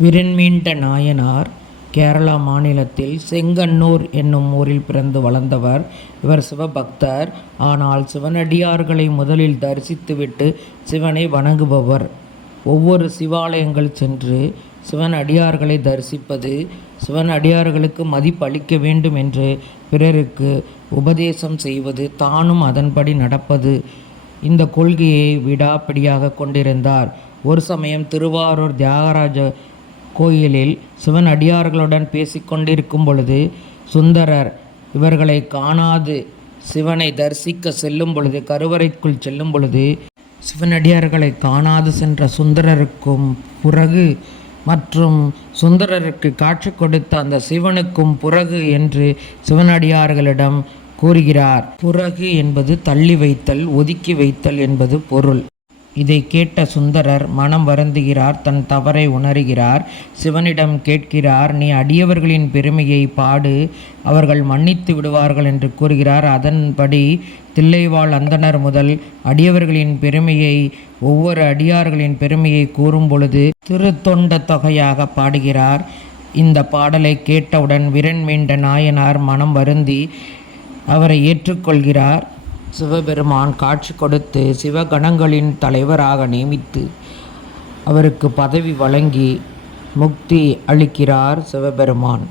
விரண்மீண்ட நாயனார் கேரளா மாநிலத்தில் செங்கன்னூர் என்னும் ஊரில் பிறந்து வளர்ந்தவர். இவர் சிவபக்தர். ஆனால் சிவனடியார்களை முதலில் தரிசித்துவிட்டு சிவனை வணங்குபவர். ஒவ்வொரு சிவாலயங்கள் சென்று சிவன் அடியார்களை தரிசிப்பது, சிவன் அடியார்களுக்கு மதிப்பளிக்க வேண்டும் என்று பிறருக்கு உபதேசம் செய்வது, தானும் அதன்படி நடப்பது, இந்த கொள்கையை விடாப்பிடியாக கொண்டிருந்தார். ஒரு சமயம் திருவாரூர் தியாகராஜ கோயிலில் சிவன் அடியார்களுடன் பேசிக்கொண்டிருக்கும் பொழுது சுந்தரர் இவர்களை காணாது சிவனை தரிசிக்க செல்லும் பொழுது, கருவறைக்குள் செல்லும் பொழுது, சிவனடியார்களை காணாது சென்ற சுந்தரருக்கும் புறகு மற்றும் சுந்தரருக்கு காட்சி கொடுத்த அந்த சிவனுக்கும் புறகு என்று சிவனடியார்களிடம் கூறுகிறார். புறகு என்பது தள்ளி வைத்தல், ஒதுக்கி வைத்தல் என்பது பொருள். இதை கேட்ட சுந்தரர் மனம் வருந்துகிறார், தன் தவறை உணர்கிறார். சிவனிடம் கேட்கிறார், நீ அடியவர்களின் பெருமையை பாடு, அவர்கள் மன்னித்து விடுவார்கள் என்று கூறுகிறார். அதன்படி தில்லைவாழ் அந்தணர் முதல் அடியவர்களின் பெருமையை, ஒவ்வொரு அடியார்களின் பெருமையை கூறும் பொழுது திருத்தொண்ட தொகையாக பாடுகிறார். இந்த பாடலை கேட்டவுடன் விரண்மீண்ட நாயனார் மனம் வருந்தி அவரை ஏற்றுக்கொள்கிறார். சிவபெருமான் காட்சி கொடுத்து சிவகணங்களின் தலைவராக நியமித்து அவருக்கு பதவி வழங்கி முக்தி அளிக்கிறார் சிவபெருமான்.